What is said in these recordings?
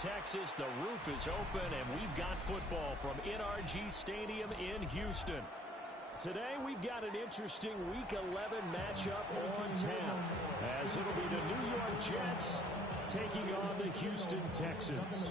Texas. The roof is open, and we've got football from NRG Stadium in Houston. Today, we've got an interesting Week 11 matchup on tap, as it'll be the New York Jets taking on the Houston Texans.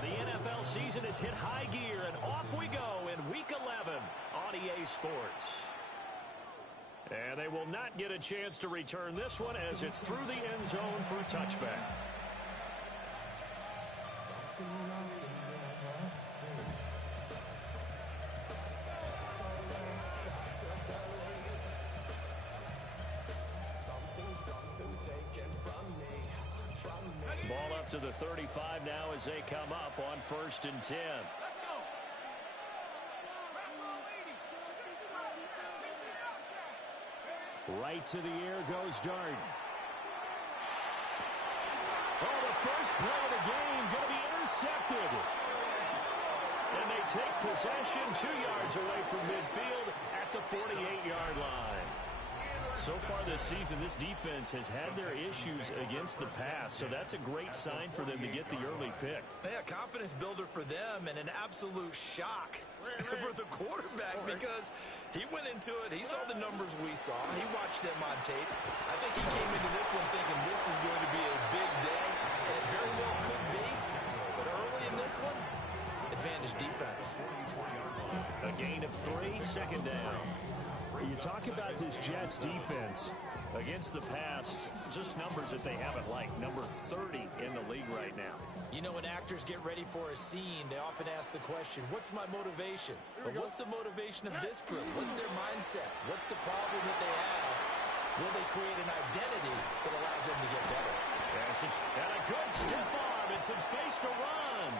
The NFL season has hit high gear, and off we go in Week 11 on EA Sports. And they will not get a chance to return this one as it's through the end zone for a touchback. Ball up to the 35 now as they come up on 1st and 10. Right to the air goes Darden. Oh, the first play of the game going to be intercepted. And they take possession 2 yards away from midfield at the 48-yard line. So far this season, this defense has had their issues against the pass, so that's a great sign for them to get the early pick. Yeah, confidence builder for them and an absolute shock for the quarterback because he went into it. He saw the numbers we saw. He watched them on tape. I think he came into this one thinking this is going to be a big day, and it very well could be. But early in this one, advantage defense. A gain of 3, 2nd down. You talk about this Jets defense against the pass, just numbers that they haven't liked. Number 30 in the league right now. You know, when actors get ready for a scene, they often ask the question, what's my motivation? But what's the motivation of this group? What's their mindset? What's the problem that they have? Will they create an identity that allows them to get better? And a good stiff arm and some space to run.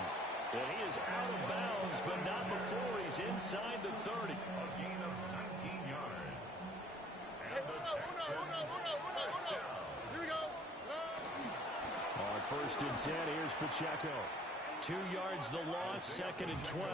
And he is out of bounds, but not before he's inside the 30. A gain of 19 yards. And the Texans first down. Here we go. On 1st and 10, here's Pacheco. 2 yards the loss, 2nd and 12.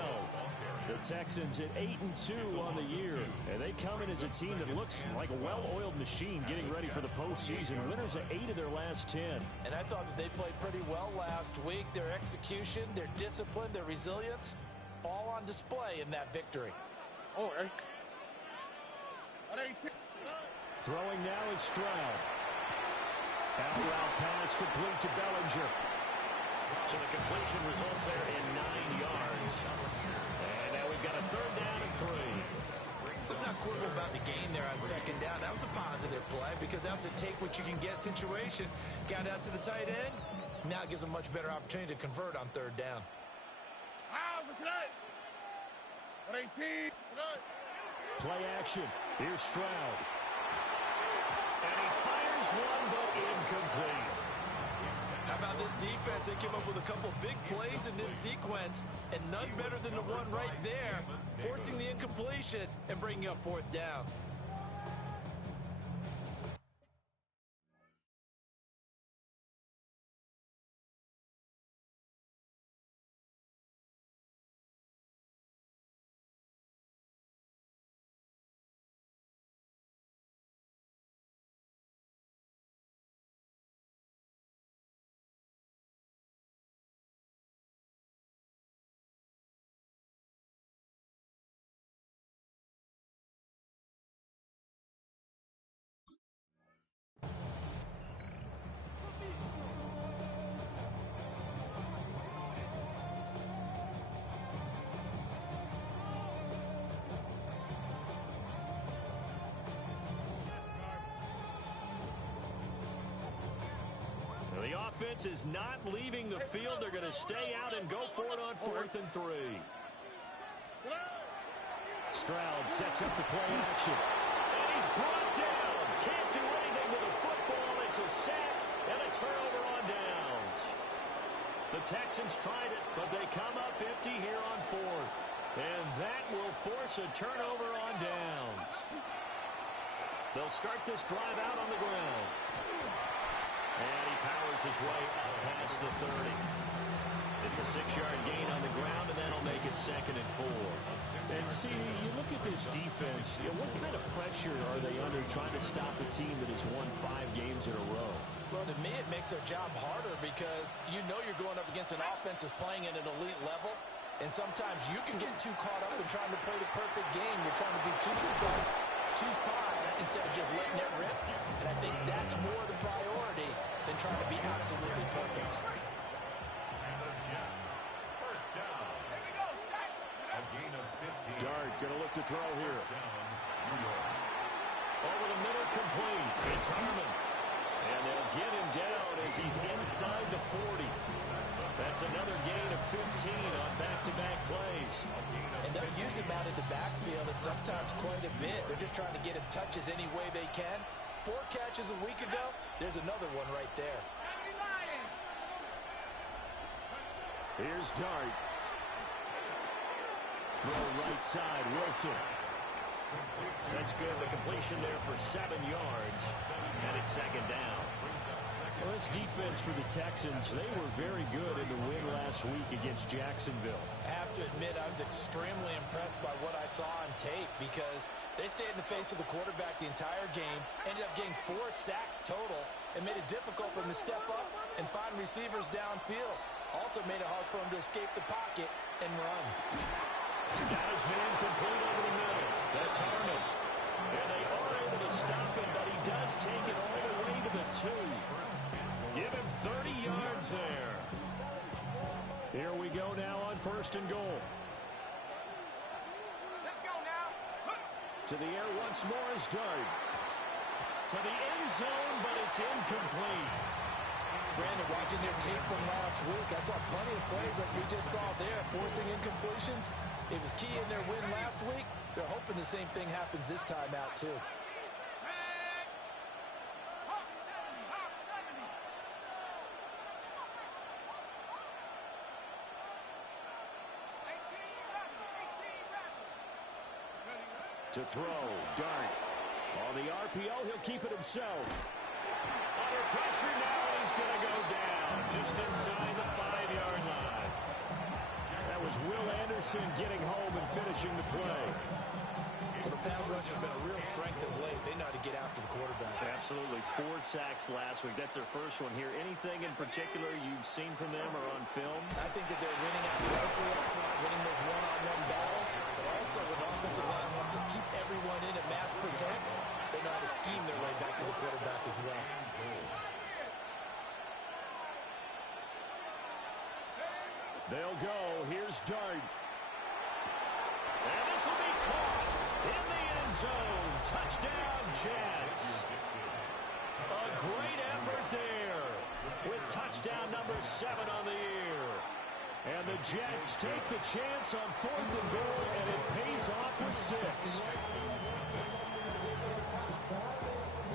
The Texans at 8-2 on the year. And they come in as a team that looks like a well-oiled machine getting ready for the postseason. Winners of 8 of their last 10. And I thought that they played pretty well last week. Their execution, their discipline, their resilience, all on display in that victory. Oh, hey. Throwing now is Stroud. Out route pass complete to Bellinger. So the completion results there in 9 yards. And now we've got a 3rd down and 3. Let's not quibble about the game there on 2nd down. That was a positive play because that was a take-what-you-can-get situation. Got out to the tight end. Now it gives them a much better opportunity to convert on 3rd down. Play action. Here's Stroud. And he fires one, but incomplete. How about this defense? They came up with a couple big plays in this sequence, and none better than the one right there, forcing the incompletion and bringing up 4th down. The offense is not leaving the field. They're going to stay out and go for it on 4th and 3. Stroud sets up the play action. And he's brought down. Can't do anything with a football. It's a sack and a turnover on downs. The Texans tried it, but they come up empty here on 4th. And that will force a turnover on downs. They'll start this drive out on the ground. And he powers his way out past the 30. it's a 6-yard gain on the ground, and that'll make it 2nd and 4. And see, you look at this defense, what kind of pressure are they under trying to stop a team that has won 5 games in a row? Well, to me, it makes their job harder because you know you're going up against an offense that's playing at an elite level, and sometimes you can get too caught up in trying to play the perfect game. You're trying to be too precise, too fine, instead of just letting it rip. And I think that's more the priority than trying to be absolutely perfect. And the Jets, first down. Here we go, set. A gain of 15. Dart going to look to throw here. First down, New York. Over the middle, complete. It's Harmon. And they'll get him down as he's inside the 40. That's another gain of 15 on back-to-back plays. And they'll use him out of the backfield, and sometimes quite a bit. They're just trying to get him touches any way they can. 4 catches a week ago, there's another one right there. Here's Dart. Throw right side, Wilson. That's good. The completion there for 7 yards, and it's 2nd down. Well, this defense for the Texans, they were very good in the win last week against Jacksonville. I have to admit, I was extremely impressed by what I saw on tape because they stayed in the face of the quarterback the entire game, ended up getting 4 sacks total, and made it difficult for them to step up and find receivers downfield. Also made it hard for them to escape the pocket and run. Got his man complete over the middle. That's Harmon. And they are able to stop him, but he does take it all the way to the 2. Give him 30 yards there. Here we go now on 1st and goal. Let's go now. To the air once more is Dart. To the end zone, but it's incomplete. Brandon, watching their tape from last week, I saw plenty of plays like we just saw there, forcing incompletions. It was key in their win last week. They're hoping the same thing happens this time out, too. To throw, Dart. On the RPO, he'll keep it himself. Under pressure now, he's going to go down just inside the 5-yard line. That was Will Anderson getting home and finishing the play. Well, the pass rush has been a real strength of late. They know how to get after the quarterback. Absolutely. 4 sacks last week. That's their first one here. Anything in particular you've seen from them or on film? I think that they're winning athletically up front, winning those one-on-one battles, but also when the offensive line wants to keep everyone in and mass protect, they know how to scheme their way back to the quarterback as well. They'll go. Here's Dart. And this will be caught in the end zone. Touchdown, Jets. A great effort there with touchdown number 7 on the year. And the Jets take the chance on 4th and goal, and it pays off with 6.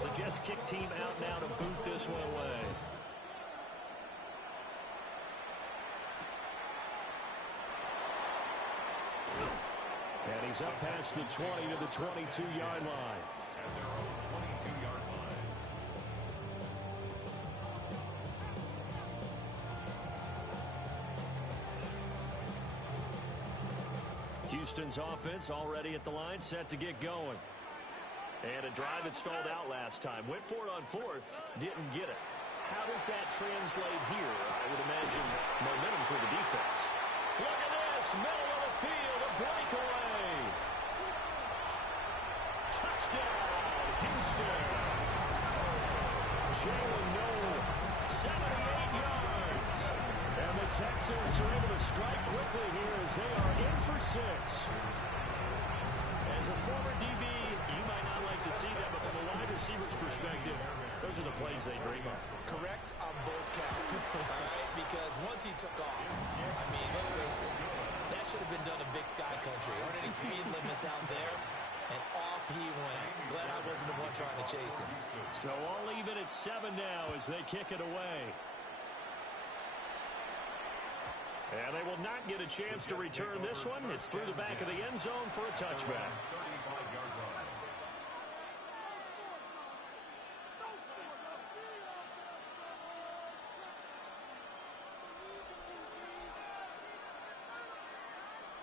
The Jets kick team out now to boot this one away. And he's up past the 20 to the 22-yard line. At their own 22-yard line. Houston's offense already at the line, set to get going. And a drive that stalled out last time. Went for it on 4th, didn't get it. How does that translate here? I would imagine momentum's with the defense. Look at this, middle of the field, a breakaway. Touchdown, Houston. Jalen Noel, 78 yards. And the Texans are able to strike quickly here as they are in for 6. As a former DB, you might not like to see that, but from a wide receiver's perspective, those are the plays they dream of. Correct on both counts, all right? Because once he took off, I mean, let's face it, that should have been done in Big Sky Country. Aren't any speed limits out there? And off he went. Glad I wasn't the one trying to chase him. So all even at 7 now as they kick it away. And they will not get a chance to return this one. It's through the back of the end zone for a touchback. 35-yard line.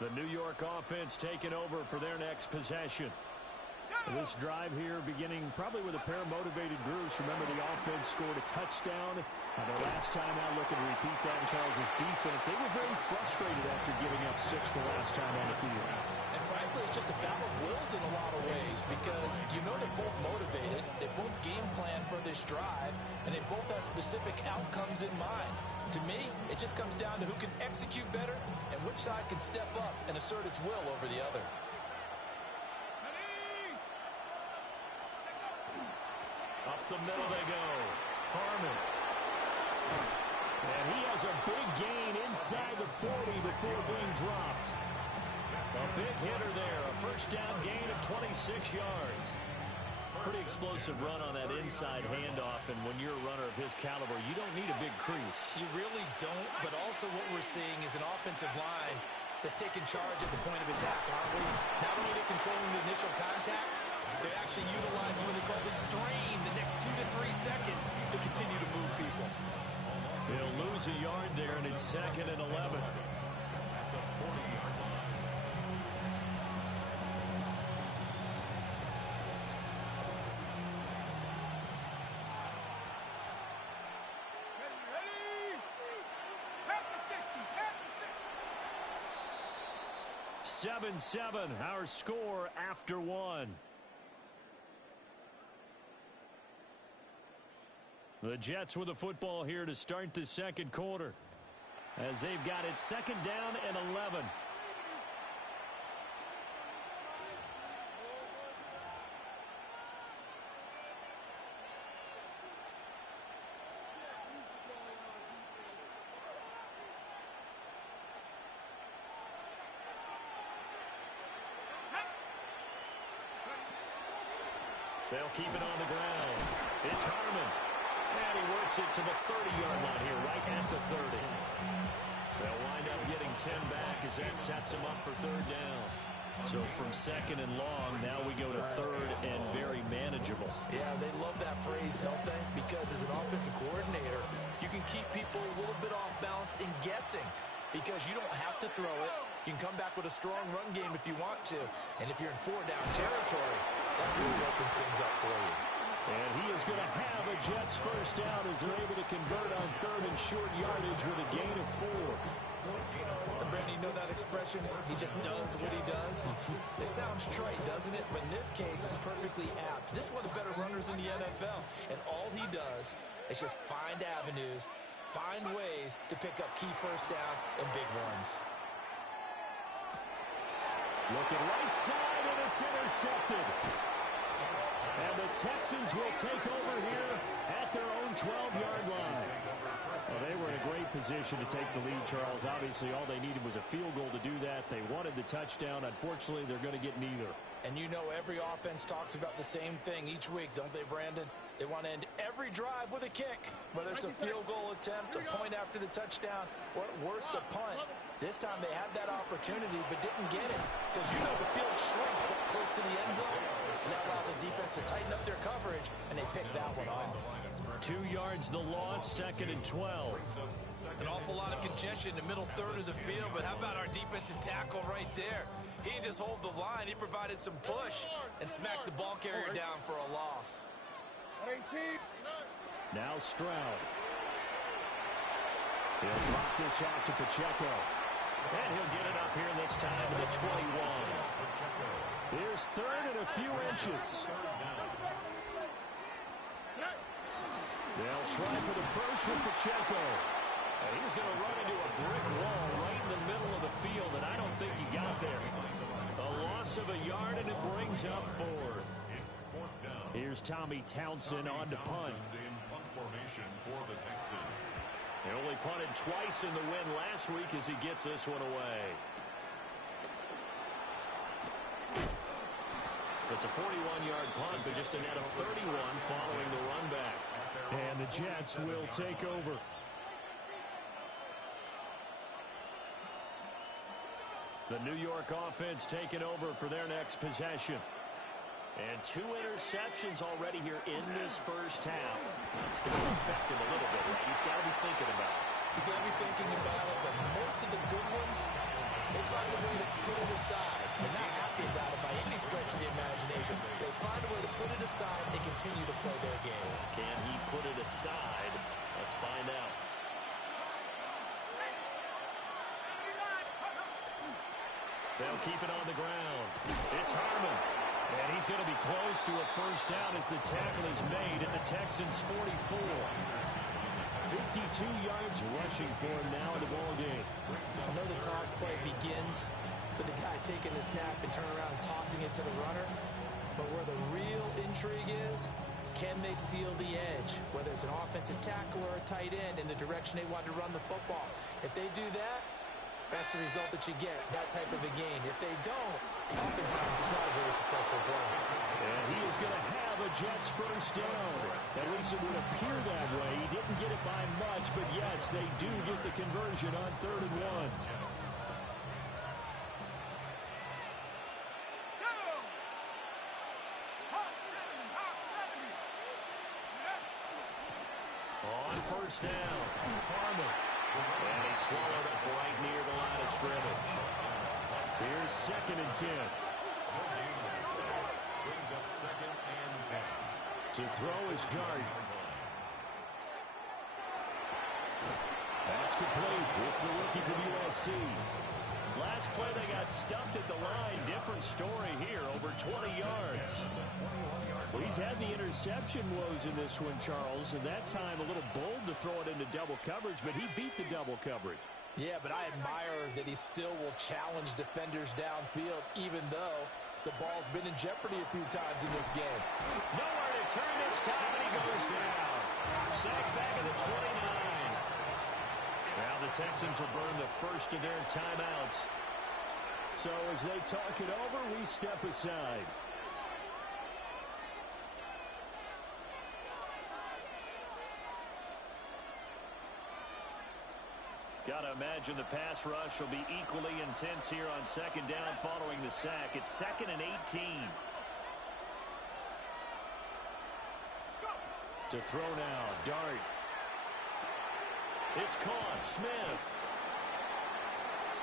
The New York offense taking over for their next possession. This drive here beginning probably with a pair of motivated groups. Remember, the offense scored a touchdown. Their last time out, looking to repeat that in Charles' defense. They were very frustrated after giving up 6 the last time on the field. And frankly, it's just a battle of wills in a lot of ways because you know they're both motivated. They both game plan for this drive, and they both have specific outcomes in mind. To me, it just comes down to who can execute better and which side can step up and assert its will over the other. Up the middle they go. Harmon. And he has a big gain inside the 40 before being dropped. A big hitter there. A first down gain of 26 yards. Pretty explosive run on that inside handoff, and when you're a runner of his caliber, you don't need a big crease. You really don't, but also what we're seeing is an offensive line that's taking charge at the point of attack, aren't we? Not only are they controlling the initial contact, they're actually utilizing what they call the strain the next 2 to 3 seconds to continue to move people. They'll lose a yard there, and it's 2nd and 11. Ready? 7-7, our score after 1. The Jets with the football here to start the second quarter, as they've got it 2nd down and 11. They'll keep it on the ground. It's Harmon. And he works it to the 30-yard line here, right at the 30. They'll wind up getting 10 back as that sets them up for 3rd down. So from 2nd and long, now we go to 3rd and very manageable. Yeah, they love that phrase, don't they? Because as an offensive coordinator, you can keep people a little bit off balance and guessing because you don't have to throw it. You can come back with a strong run game if you want to. And if you're in 4-down territory, that really opens things up for you. And he is going to have a Jets first down as they're able to convert on 3rd and short yardage with a gain of 4. And Brandon, you know that expression? He just does what he does. It sounds trite, doesn't it? But in this case, it's perfectly apt. This is one of the better runners in the NFL. And all he does is just find avenues, find ways to pick up key first downs and big runs. Looking right side, and it's intercepted. And the Texans will take over here at their own 12-yard line. Well, they were in a great position to take the lead, Charles. Obviously, all they needed was a field goal to do that. They wanted the touchdown. Unfortunately, they're going to get neither. And you know every offense talks about the same thing each week, don't they, Brandon? They want to end every drive with a kick, whether it's a field goal attempt, a point after the touchdown, or at worst, a punt. This time they had that opportunity but didn't get it because you know the field shrinks that close to the end zone. And that allows the defense to tighten up their coverage, and they picked that one off. 2 yards the loss, 2nd and 12. An awful lot of congestion in the middle third of the field, but how about our defensive tackle right there? He didn't just hold the line. He provided some push and smacked the ball carrier down for a loss. Now Stroud. He'll drop this off to Pacheco. And he'll get it up here this time to the 21. Here's 3rd and a few inches. They'll try for the first with Pacheco. And he's going to run into a brick wall right in the middle of the field, and I don't think he got there. A loss of a yard, and it brings up 4th. Here's Tommy Townsend on to punt. He only punted twice in the win last week as he gets this one away. It's a 41-yard punt, but just a net of 31 following the run back. And the Jets will take over. The New York offense taking over for their next possession. And 2 interceptions already here in this first half. It's got to affect him a little bit, right? He's got to be thinking about it. He's going to be thinking about it, but most of the good ones, they find a way to They'll keep it on the ground. It's Harmon. And he's going to be close to a first down as the tackle is made at the Texans' 44. 52 yards rushing for him now in the ballgame. I know the toss play begins with the guy taking the snap and turning around and tossing it to the runner. But where the real intrigue is, can they seal the edge, whether it's an offensive tackle or a tight end, in the direction they want to run the football? If they do that, that's the result that you get, that type of a gain. If they don't, oftentimes it's not a very successful play. And he is going to have a Jets first down. At least it would appear that way. He didn't get it by much, but yes, they do get the conversion on 3rd and 1. On first down, Harmon. And he swallowed up right near the line of scrimmage. Here's 2nd and 10. Brings up 2nd and 10. To throw is Dart. That's complete. It's the rookie from USC. Last play they got stuffed at the line. Different story here, over 20 yards. Well, he's had the interception woes in this one, Charles, and that time a little bold to throw it into double coverage, but he beat the double coverage. Yeah, but I admire that he still will challenge defenders downfield, even though the ball's been in jeopardy a few times in this game. Nowhere to turn this time, and he goes down. Sacked back at the 29. Now the Texans will burn the first of their timeouts. So as they talk it over, we step aside. Got to imagine the pass rush will be equally intense here on 2nd down following the sack. It's 2nd and 18. To throw now, Dart. It's caught, Smith.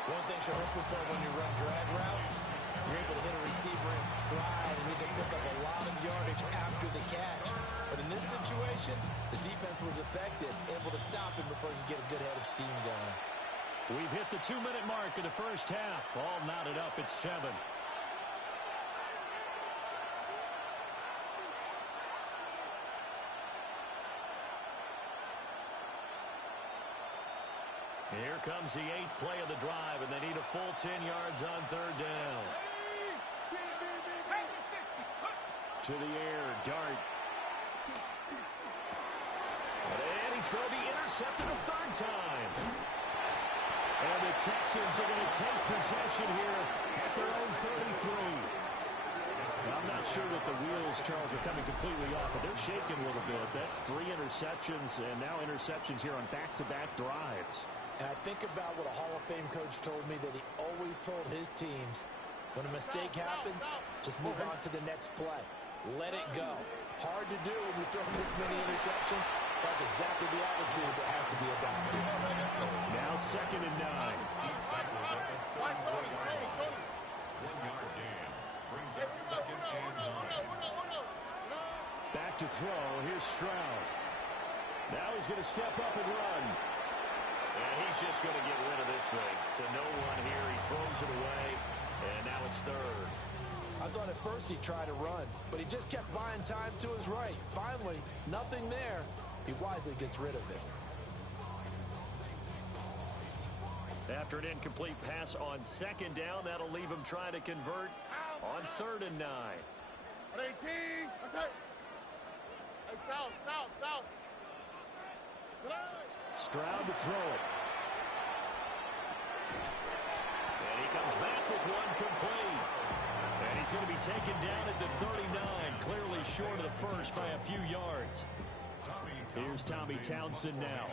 One thing you're hoping for when you run drag routes, you're able to hit a receiver in stride, and you can pick up a lot of yardage after the catch. But in this situation, the defense was effective, able to stop him before he could get a good head of steam going. We've hit the 2-minute mark of the first half. All knotted up at 7. Here comes the 8th play of the drive, and they need a full 10 yards on 3rd down. To the air, Dart. And he's going to be intercepted a 3rd time. And the Texans are going to take possession here at their own 33. I'm not sure that the wheels, Charles, are coming completely off, but they're shaking a little bit. That's 3 interceptions, and now interceptions here on back-to-back drives. And I think about what a Hall of Fame coach told me, that he always told his teams, when a mistake happens, just move on to the next play. Let it go. Hard to do when you throw this many interceptions. That's exactly the attitude that has to be adopted. Now 2nd and 9. 1 yard gain. Brings up 2nd and 9. Back to throw. Here's Stroud. Now he's going to step up and run. And he's just going to get rid of this thing. To no one here. He throws it away. And now it's 3rd. I thought at first he'd try to run, but he just kept buying time to his right. Finally, nothing there. He wisely gets rid of it. After an incomplete pass on 2nd down, that'll leave him trying to convert on 3rd and 9. Stroud to throw it. And he comes back with one complete. And he's going to be taken down at the 39, clearly short of the first by a few yards. Here's Tommy Townsend now,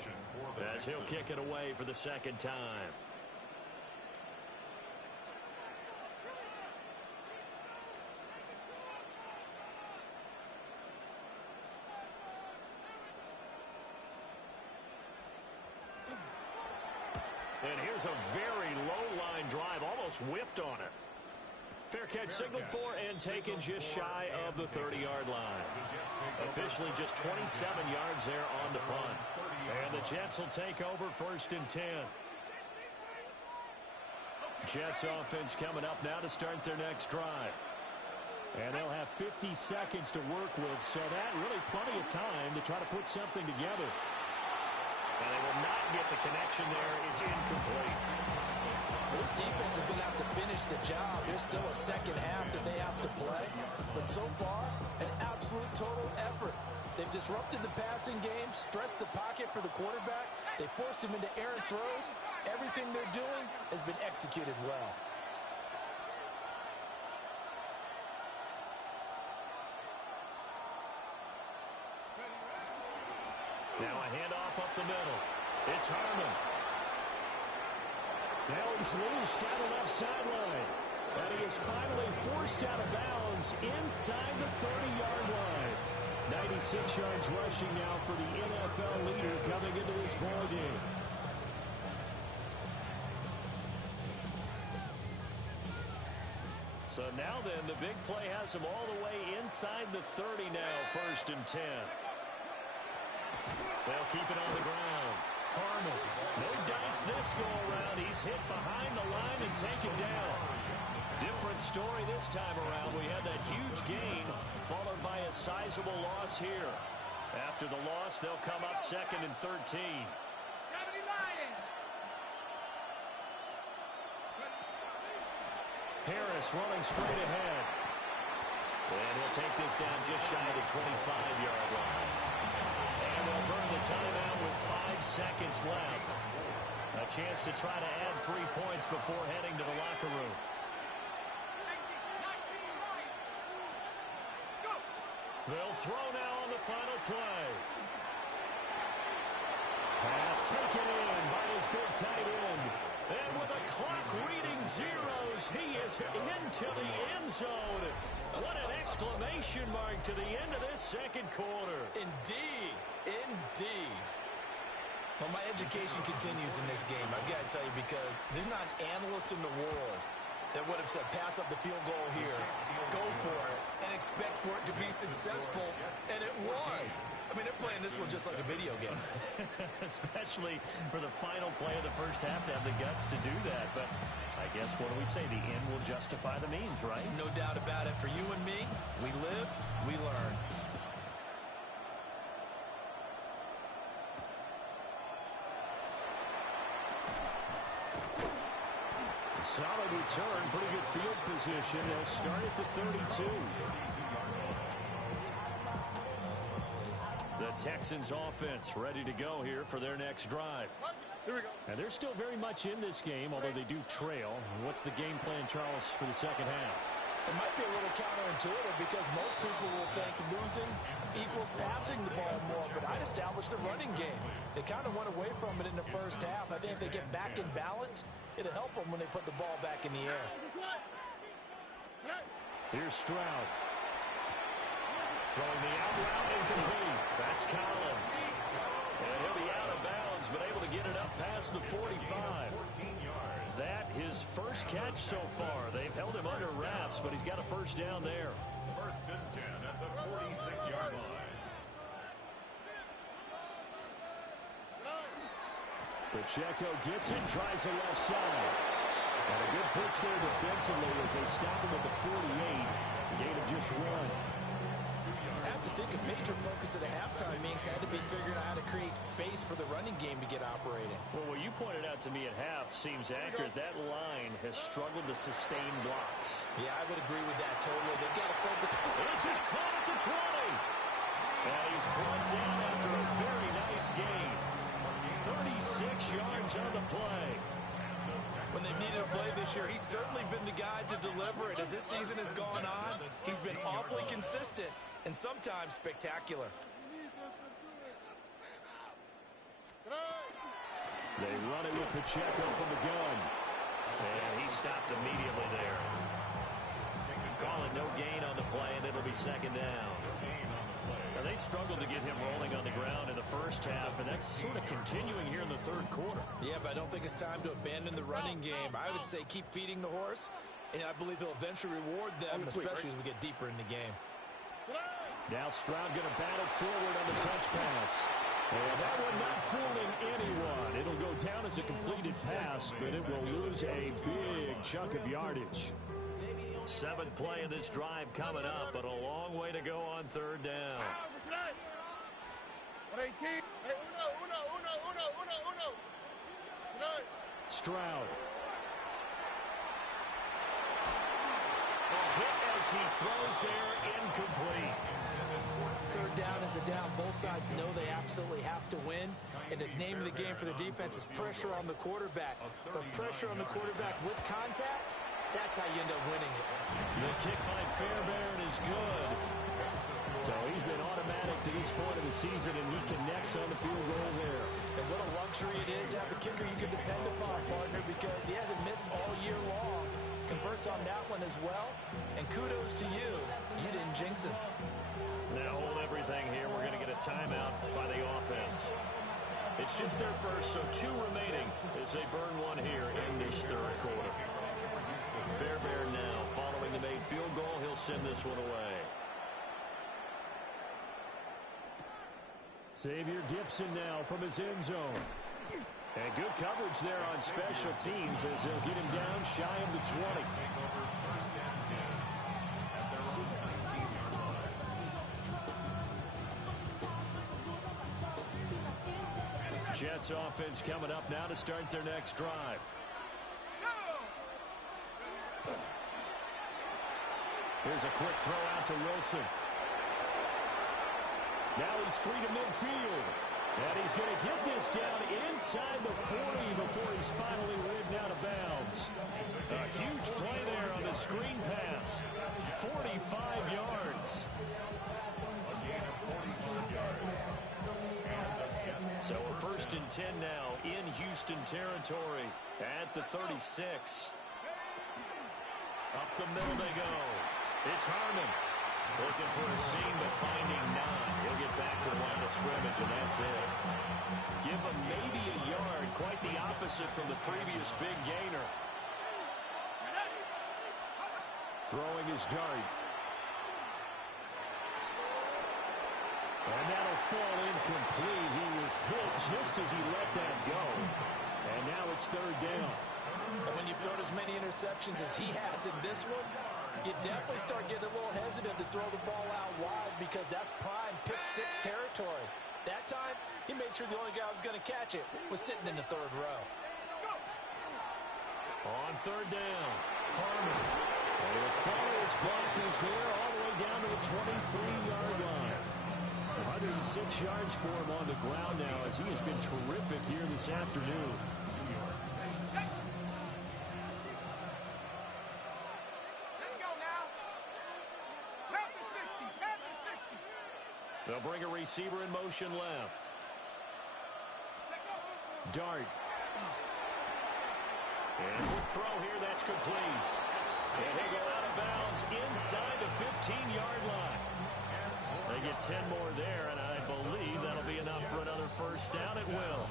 as he'll kick it away for the 2nd time. And here's a very low-line drive, almost whiffed on it. Fair catch signaled for and taken just shy of the 30-yard line. Officially just 27 yards there on the punt. And the Jets will take over 1st and 10. Jets offense coming up now to start their next drive. And they'll have 50 seconds to work with, so that really plenty of time to try to put something together. And they will not get the connection there. It's incomplete. This defense is going to have to finish the job. There's still a second half that they have to play. But so far, an absolute total effort. They've disrupted the passing game, stressed the pocket for the quarterback. They forced him into errant throws. Everything they're doing has been executed well. Now a handoff up the middle. It's Harmon. Now it's loose down the left sideline. And he is finally forced out of bounds inside the 30-yard line. 96 yards rushing now for the NFL leader coming into this ball game. So now then, the big play has him all the way inside the 30 now, 1st and 10. They'll keep it on the ground. Harmon, no dice this go-around. He's hit behind the line and taken down. Different story this time around. We had that huge gain followed by a sizable loss here. After the loss, they'll come up 2nd and 13. Harris running straight ahead. And he'll take this down just shy of the 25-yard line. And they'll burn the timeout with 5 seconds left. A chance to try to add 3 points before heading to the locker room. They'll throw now on the final play. Pass taken in by his big tight end. And with a clock reading zeros, he is into the end zone. What an exclamation mark to the end of this 2nd quarter. Indeed. Indeed. Well, my education continues in this game, I've got to tell you, because there's not an analyst in the world that would have said pass up the field goal here, go for it, and expect for it to be successful, and it was. I mean, they're playing this one just like a video game. Especially for the final play of the first half to have the guts to do that. But I guess, what do we say? The end will justify the means, right? No doubt about it. For you and me, we live, we learn. Solid return, pretty good field position. They'll start at the 32. The Texans offense ready to go here for their next drive. Here we go. And they're still very much in this game, although they do trail. What's the game plan, Charles, for the second half? It might be a little counterintuitive because most people will think losing equals passing the ball more, but I'd establish the running game. They kind of went away from it in the first half. I think if they get back in balance, it'll help them when they put the ball back in the air. Here's Stroud. Throwing the out route incomplete. That's Collins. And he'll be out of bounds, but able to get it up past the 45. That his first catch so far. They've held him under wraps, but he's got a first down there. 1st and 10 at the 46-yard line. Pacheco gets it, tries the left side. And a good push there defensively as they stop him at the 48. Gain of just 1. I have to think a major focus at the halftime meetings had to be figuring out how to create space for the running game to get operating. Well, what you pointed out to me at half seems accurate. That line has struggled to sustain blocks. Yeah, I would agree with that totally. They've got to focus. This is caught at the 20. And he's brought down after a very nice gain. 36 yards on the play. When they've needed a play this year, he's certainly been the guy to deliver it. As this season has gone on, he's been awfully consistent and sometimes spectacular. They run it with Pacheco from the gun. And he stopped immediately there. Call it no gain on the play, and it'll be 2nd down. Now, they struggled to get him rolling on the ground in the first half, and that's sort of continuing here in the 3rd quarter. Yeah, but I don't think it's time to abandon the running game. I would say keep feeding the horse, and I believe he'll eventually reward them, especially as we get deeper in the game. Now Stroud going to bat it forward on the touch pass. And that one not fooling anyone. It'll go down as a completed pass, but it will lose a big chunk of yardage. Seventh play of this drive coming up, but a long way to go on third down. Stroud. A hit as he throws there, incomplete. Third down is a down. Both sides know they absolutely have to win. And the name of the game for the defense is pressure on the quarterback. But pressure on the quarterback with contact, that's how you end up winning it. The kick by Fairbairn is good. So he's been automatic to this point of the season, and he connects on the field goal there. And what a luxury it is to have a kicker you can depend upon, partner, because he hasn't missed all year long. Converts on that one as well. And kudos to you. You didn't jinx him. Now hold everything here. We're going to get a timeout by the offense. It's just their first, so 2 remaining as they burn one here in this third quarter. Fairbairn now following the made field goal. He'll send this one away. Xavier Gibson now from his end zone. And good coverage there on special teams as they'll get him down shy of the 20. Jets offense coming up now to start their next drive. Here's a quick throw out to Wilson. Now he's free to midfield. And he's going to get this down inside the 40 before he's finally ridden out of bounds. A huge play there on the screen pass. 45 yards. So a 1st and 10 now in Houston territory at the 36. Up the middle they go. It's Harmon. Looking for a seam, but finding none. He'll get back to the line of scrimmage, and that's it. Give him maybe a yard. Quite the opposite from the previous big gainer. Throwing his dart. And that'll fall incomplete. He was hit just as he let that go. And now it's third down. And when you've thrown as many interceptions as he has in this one, you definitely start getting a little hesitant to throw the ball out wide because that's prime pick-6 territory. That time, he made sure the only guy who was going to catch it was sitting in the third row. On third down, Harmon. And he'll follow his blockers there all the way down to the 23-yard line. 106 yards for him on the ground now as he has been terrific here this afternoon. They'll bring a receiver in motion left. Dart. And quick throw here, that's complete. And he'll go out of bounds inside the 15-yard line. They get 10 more there, and I believe that'll be enough for another first down. It will.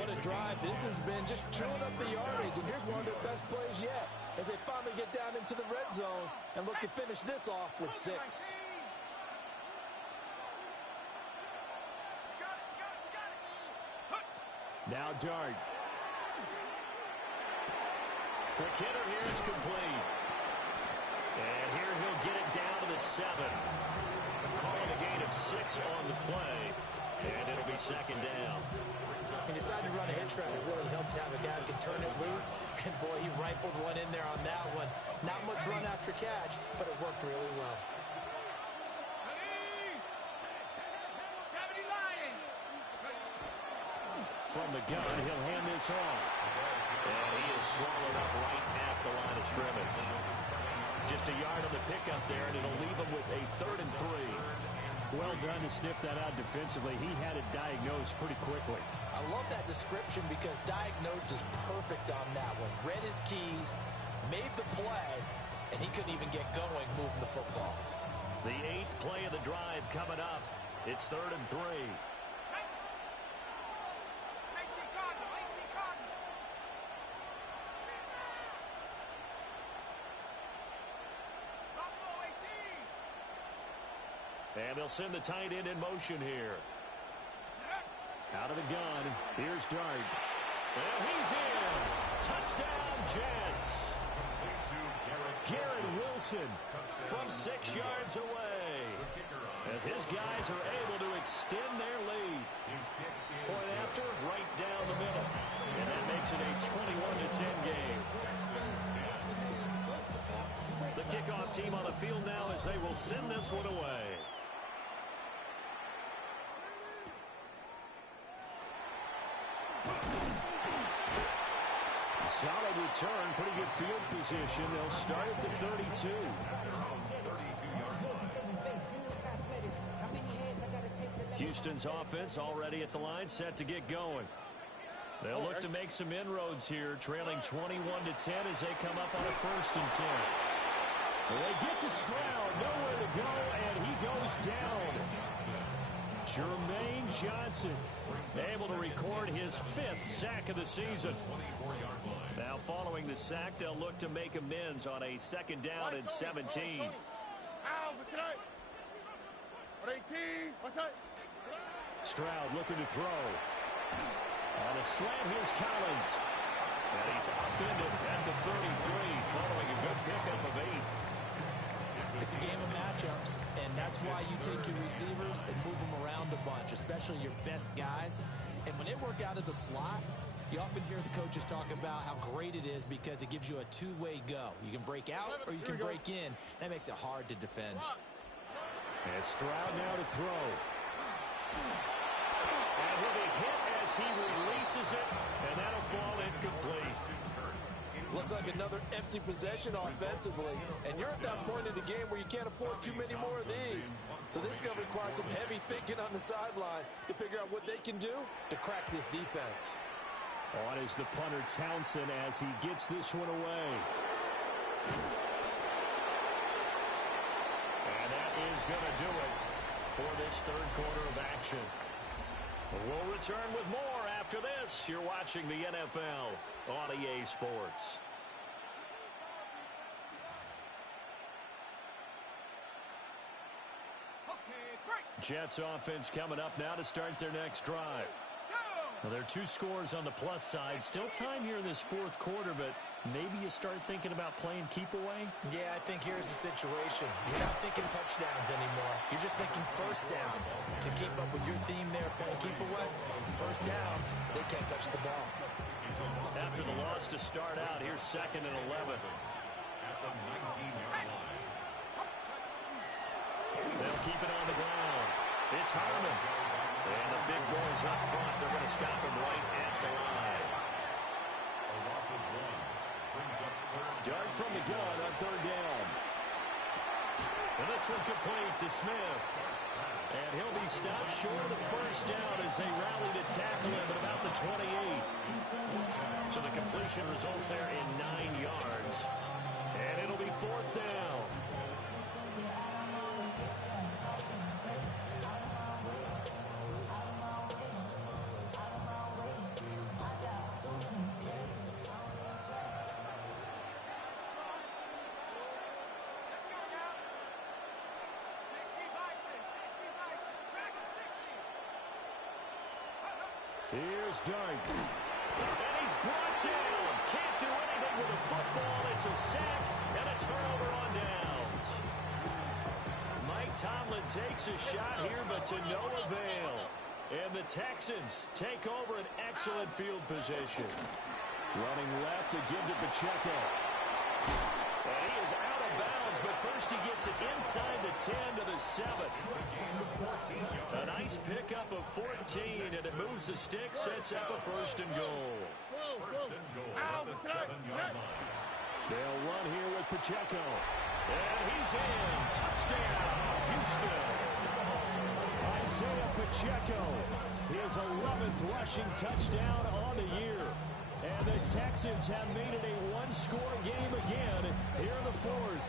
What a drive this has been, just chewing up the yardage. And here's one of their best plays yet as they finally get down into the red zone and look to finish this off with 6. Now Dart. Quick hitter here, it's complete. And here he'll get it down to the 7. Calling a gain of 6 on the play. And it'll be second down. He decided to run a hitch route. It really helped to have a guy who can turn it loose. And boy, he rifled one in there on that one. Not much run after catch, but it worked really well. From the gun, he'll hand this off. And he is swallowed up right at the line of scrimmage. Just a yard on the pickup there, and it'll leave him with a 3rd and 3. Well done to sniff that out defensively. He had it diagnosed pretty quickly. I love that description because diagnosed is perfect on that one. Read his keys, made the play, and he couldn't even get going moving the football. The 8th play of the drive coming up. It's 3rd and 3. And they'll send the tight end in motion here. Out of the gun, here's Dart. And he's in. Touchdown, Jets. Johnson from 6 yards away. As his guys are able to extend their lead. Point after, right down the middle. And that makes it a 21-10 game. The kickoff team on the field now as they will send this one away. Solid return, pretty good field position. They'll start at the 32. Houston's offense already at the line, set to get going. They'll look to make some inroads here, trailing 21-10 as they come up on a 1st and 10. Well, they get to Stroud, nowhere to go, and he goes down. Jermaine Johnson able to record his 5th sack of the season. Now following the sack, they'll look to make amends on a 2nd down and 17. Stroud looking to throw. On a slant, here's Collins. And he's upended at the 33 following a good pickup of 8. It's a game of matchups, and that's why you take your receivers and move them around a bunch, especially your best guys. And when they work out of the slot, you often hear the coaches talk about how great it is because it gives you a two-way go. You can break out or you can break in. That makes it hard to defend. And Stroud now to throw. And he'll be hit as he releases it, and that'll fall incomplete. Looks like another empty possession offensively, and you're at that point in the game where you can't afford too many more of these. So this is going to require some heavy thinking on the sideline to figure out what they can do to crack this defense. On is the punter Townsend as he gets this one away. And that is going to do it for this 3rd quarter of action. We'll return with more after this. You're watching the NFL on EA Sports. Jets offense coming up now to start their next drive. Well, there are 2 scores on the plus side. Still time here in this 4th quarter, but maybe you start thinking about playing keep away? Yeah, I think here's the situation. You're not thinking touchdowns anymore. You're just thinking 1st downs. To keep up with your theme there, playing keep away, 1st downs, they can't touch the ball. After the loss to start out, here's 2nd and 11. They'll keep it on the ground. It's Harmon. And the big boys up front, they're going to stop him right at the line. Dart from the gun on 3rd down. And this one complete to Smith. And he'll be stopped short of the 1st down as they rally to tackle him at about the 28. So the completion results there in 9 yards. And it'll be 4th down. Here's Dart. And he's brought down. Can't do anything with the football. It's a sack and a turnover on downs. Mike Tomlin takes a shot here, but to no avail. And the Texans take over an excellent field position. Running left to give to Pacheco. And he is out of bounds, but first he gets it inside the 10 to the 7. A nice pickup of 14, and it moves the stick, sets up a 1st and goal. At the 7-yard line. They'll run here with Pacheco. And he's in. Touchdown, Houston. Isaiah Pacheco, his 11th rushing touchdown on the year. And the Texans have made it a 1-score game again here in the 4th.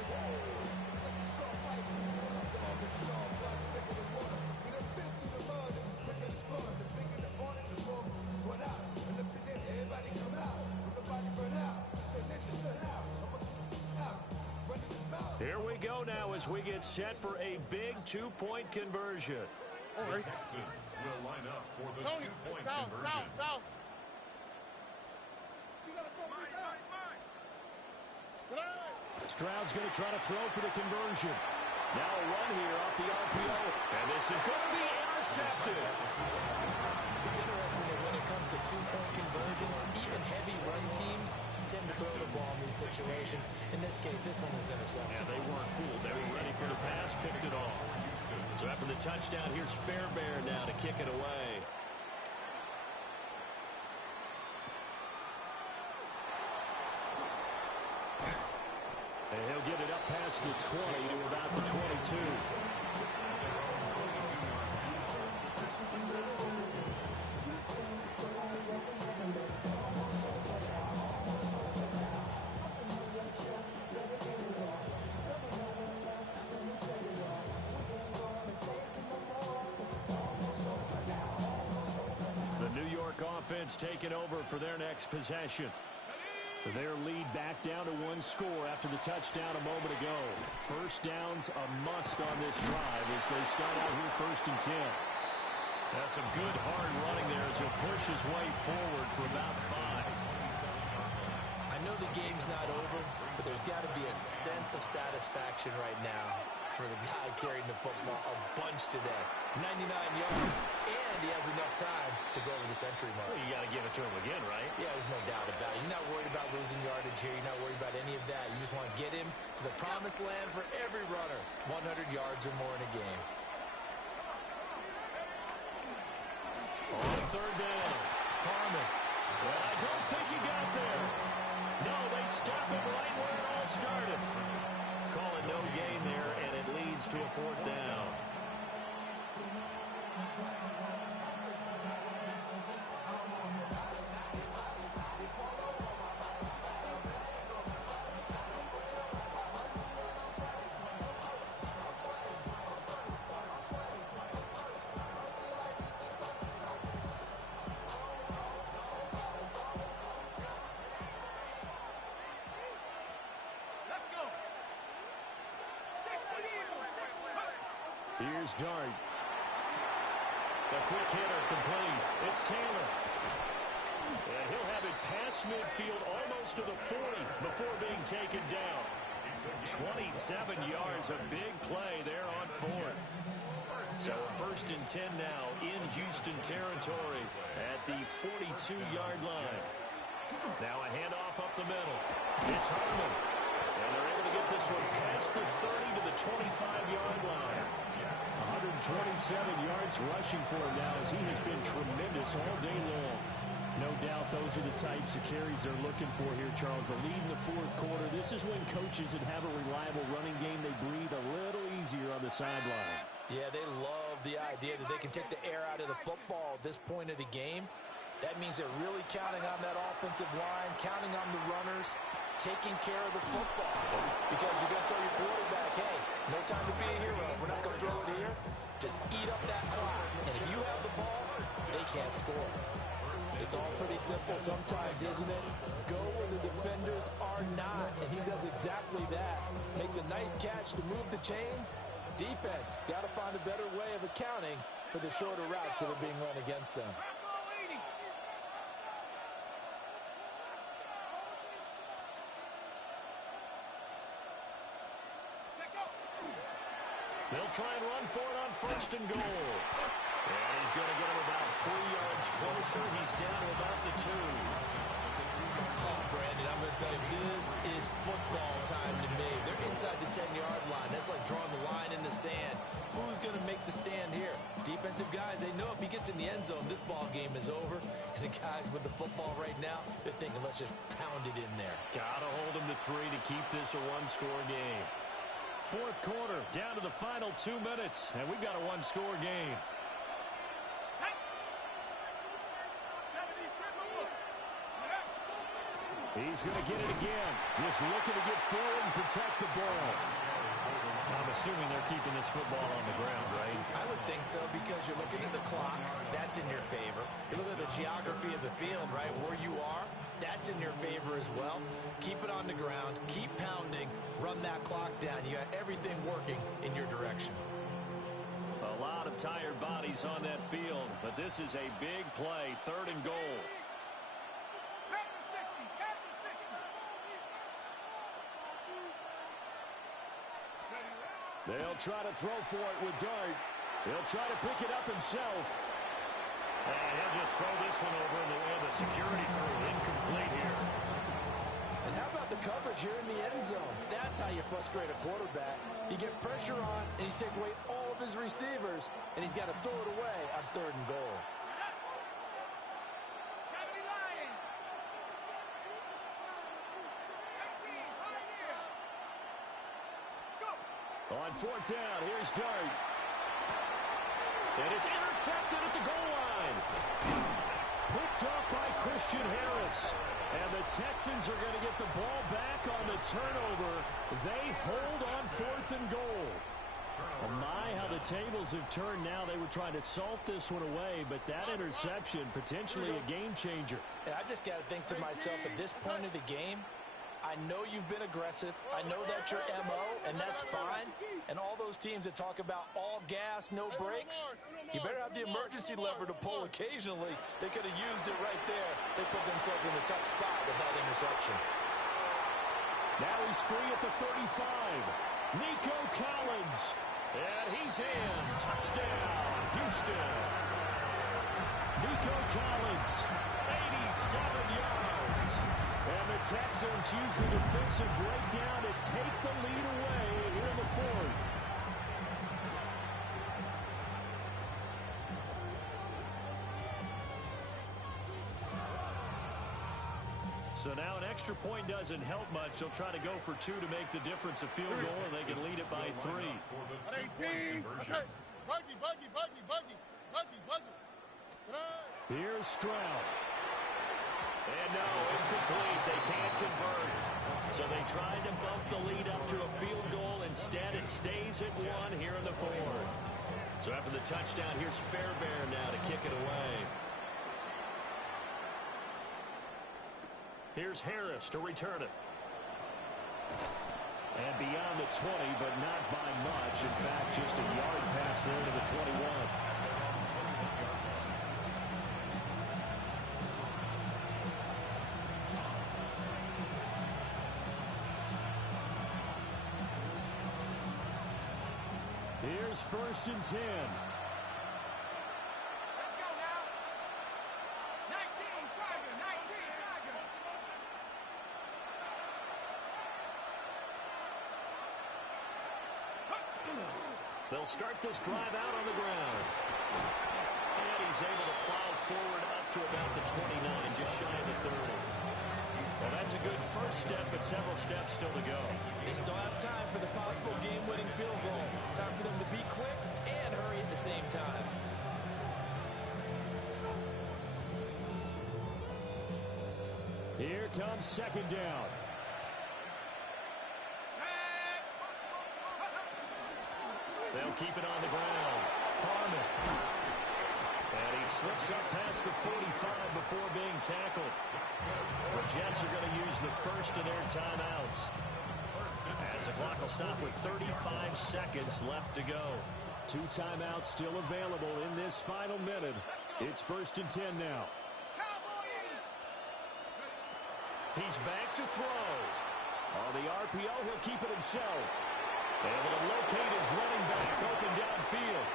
Here we go now as we get set for a big 2-point conversion. The Texans will line up for the 2-point conversion. Stroud's going to try to throw for the conversion. Now a run here off the RPO. And this is going to be intercepted. It's interesting that when it comes to two-point conversions, even heavy run teams tend to throw the ball in these situations. In this case, this one was intercepted. Yeah, they weren't fooled. They were ready for the pass, picked it off. So after the touchdown, here's Fairbairn now to kick it away. And he'll get it up past the 20 to about the 22. The New York offense taking over for their next possession. Their lead back down to one score after the touchdown a moment ago. First down's a must on this drive as they start out here 1st and 10. That's some good hard running there as he'll push his way forward for about 5. I know the game's not over, but there's got to be a sense of satisfaction right now for the guy carrying the football a bunch today. 99 yards, and he has enough time to go over the century mark. Well, you got to give it to him again, right? Yeah, there's no doubt about it. You're not worried about losing yardage here. You're not worried about any of that. You just want to get him to the promised land for every runner. 100 yards or more in a game. On 3rd down, Carmen. Well, I don't think he got there. No, they stop him right where it all started. Call it no gain there, and it leads to a 4th down. Here's Dart. The quick hitter complete. It's Taylor. And he'll have it past midfield almost to the 40 before being taken down. 27 yards, a big play there on 4th. So 1st and 10 now in Houston territory at the 42-yard line. Now a handoff up the middle. It's Harmon. And they're able to get this one past the 30 to the 25-yard line. 127 yards rushing for him now as he has been tremendous all day long. No doubt those are the types of carries they're looking for here, Charles. The lead in the 4th quarter. This is when coaches that have a reliable running game, they breathe a little easier on the sideline. Yeah, they love the idea that they can take the air out of the football at this point of the game. That means they're really counting on that offensive line, counting on the runners, taking care of the football. Because you're going to tell your quarterback, hey, no time to be a hero. We're not going to throw it here. Just eat up that clock. And if you have the ball, they can't score. It's all pretty simple sometimes, isn't it? Go where the defenders are not. And he does exactly that. Makes a nice catch to move the chains. Defense, got to find a better way of accounting for the shorter routes that are being run against them. They'll try and run for it on 1st and goal. And he's going to get him about 3 yards closer. He's down to about the 2. Oh, Brandon, I'm going to tell you, this is football time to me. They're inside the 10-yard line. That's like drawing the line in the sand. Who's going to make the stand here? Defensive guys, they know if he gets in the end zone, this ball game is over. And the guys with the football right now, they're thinking, let's just pound it in there. Got to hold him to 3 to keep this a one-score game. 4th quarter, down to the final 2 minutes, and we've got a one-score game. He's going to get it again. Just looking to get forward and protect the ball. I'm assuming they're keeping this football on the ground, right? I would think so because you're looking at the clock. That's in your favor. You look at the geography of the field, right? Where you are, that's in your favor as well. Keep it on the ground. Keep pounding. Run that clock down. You got everything working in your direction. A lot of tired bodies on that field, but this is a big play. 3rd and goal. They'll try to throw for it with Dart. He'll try to pick it up himself. And he'll just throw this one over in the way of the security crew. Incomplete here. And how about the coverage here in the end zone? That's how you frustrate a quarterback. You get pressure on, and you take away all of his receivers, and he's got to throw it away on 3rd and goal. On 4th down, here's Dart. And it's intercepted at the goal line. Picked up by Christian Harris. And the Texans are going to get the ball back on the turnover. They hold on 4th and goal. Oh my, how the tables have turned now. They were trying to salt this one away, but that interception, potentially a game changer. And I just got to think to myself, at this point of the game, I know you've been aggressive. I know that's your MO, and that's fine. And all those teams that talk about all gas, no brakes, you better have the emergency lever to pull occasionally. They could have used it right there. They put themselves in a tough spot with that interception. Now he's free at the 35. Nico Collins. And he's in. Touchdown, Houston. Nico Collins, 87 yards. And the Texans use the defensive breakdown to take the lead away here in the 4th. So now an extra point doesn't help much. They'll try to go for 2 to make the difference a field goal, and they can lead it by 3. Here's Stroud. And no, incomplete. They can't convert. So they tried to bump the lead up to a field goal. Instead, it stays at 1 here in the 4th. So after the touchdown, here's Fairbairn now to kick it away. Here's Harris to return it. And beyond the 20, but not by much. In fact, just a yard pass there to the 21. Here's 1st and 10. They'll start this drive out on the ground. And he's able to plow forward up to about the 29, just shy of the 30. Well, that's a good first step, but several steps still to go. They still have time for the possible game-winning field goal. Time for them to be quick and hurry at the same time. Here comes 2nd down. They'll keep it on the ground. Harmon. And he slips up past the 45 before being tackled. The Jets are going to use the first of their timeouts, as the clock will stop with 35 seconds left to go. 2 timeouts still available in this final minute. It's 1st and 10 now. He's back to throw. On the RPO, he'll keep it himself. Able to locate his running back open downfield.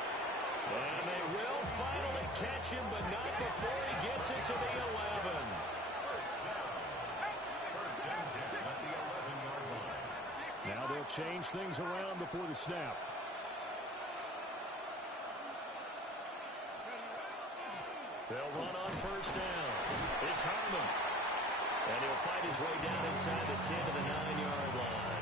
And they will finally catch him, but not before he gets it to the 11. Now they'll change things around before the snap. They'll run on 1st down. It's Harmon. And he'll fight his way down inside the 10 to the 9-yard line.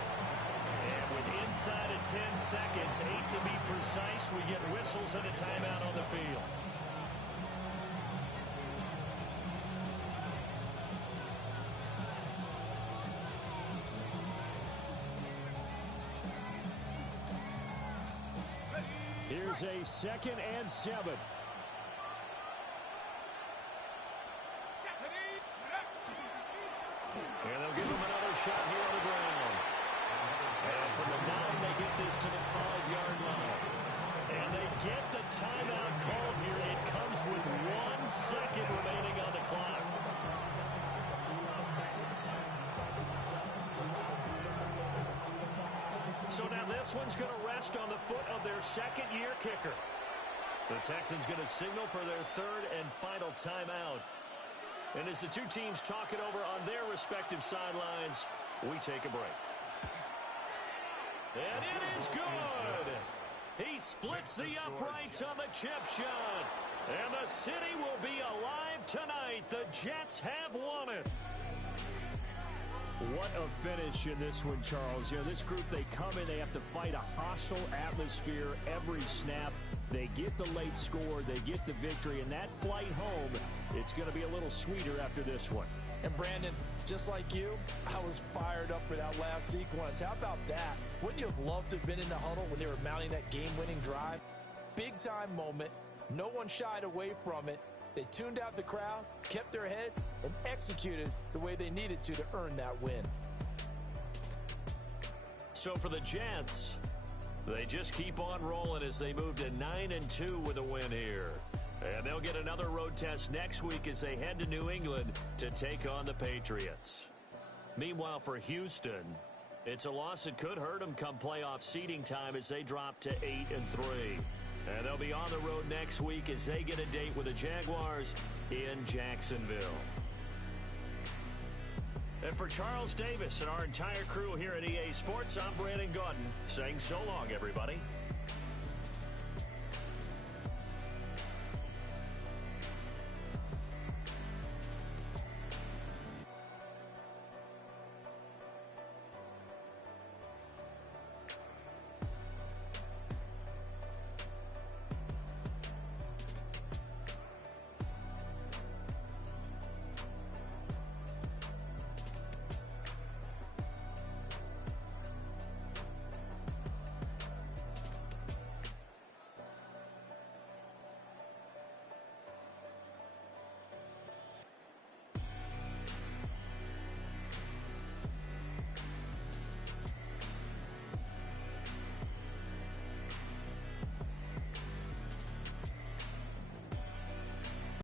And with inside of 10 seconds, 8 to be precise, we get whistles and a timeout on the field. Here's a 2nd and 7. And they'll give him another shot here on the ground. And from the 9, they get this to the 5-yard line. And they get the timeout called here. It comes with 1 second remaining on the clock. So now this one's going to rest on the foot of their second-year kicker. The Texans going to signal for their third and final timeout. And as the two teams talk it over on their respective sidelines, we take a break. And it is good. He splits the uprights on the chip shot. And the city will be alive tonight. The Jets have won it. What a finish in this one, Charles. You know, this group, they come in, they have to fight a hostile atmosphere every snap. They get the late score, they get the victory, and that flight home, it's going to be a little sweeter after this one. And Brandon, just like you, I was fired up for that last sequence. How about that? Wouldn't you have loved to have been in the huddle when they were mounting that game-winning drive? Big-time moment. No one shied away from it. They tuned out the crowd, kept their heads, and executed the way they needed to earn that win. So for the Jets, they just keep on rolling as they move to 9-2 with a win here. And they'll get another road test next week as they head to New England to take on the Patriots. Meanwhile, for Houston, it's a loss that could hurt them come playoff seeding time as they drop to 8-3. And they'll be on the road next week as they get a date with the Jaguars in Jacksonville. And for Charles Davis and our entire crew here at EA Sports, I'm Brandon Gaudin saying so long, everybody.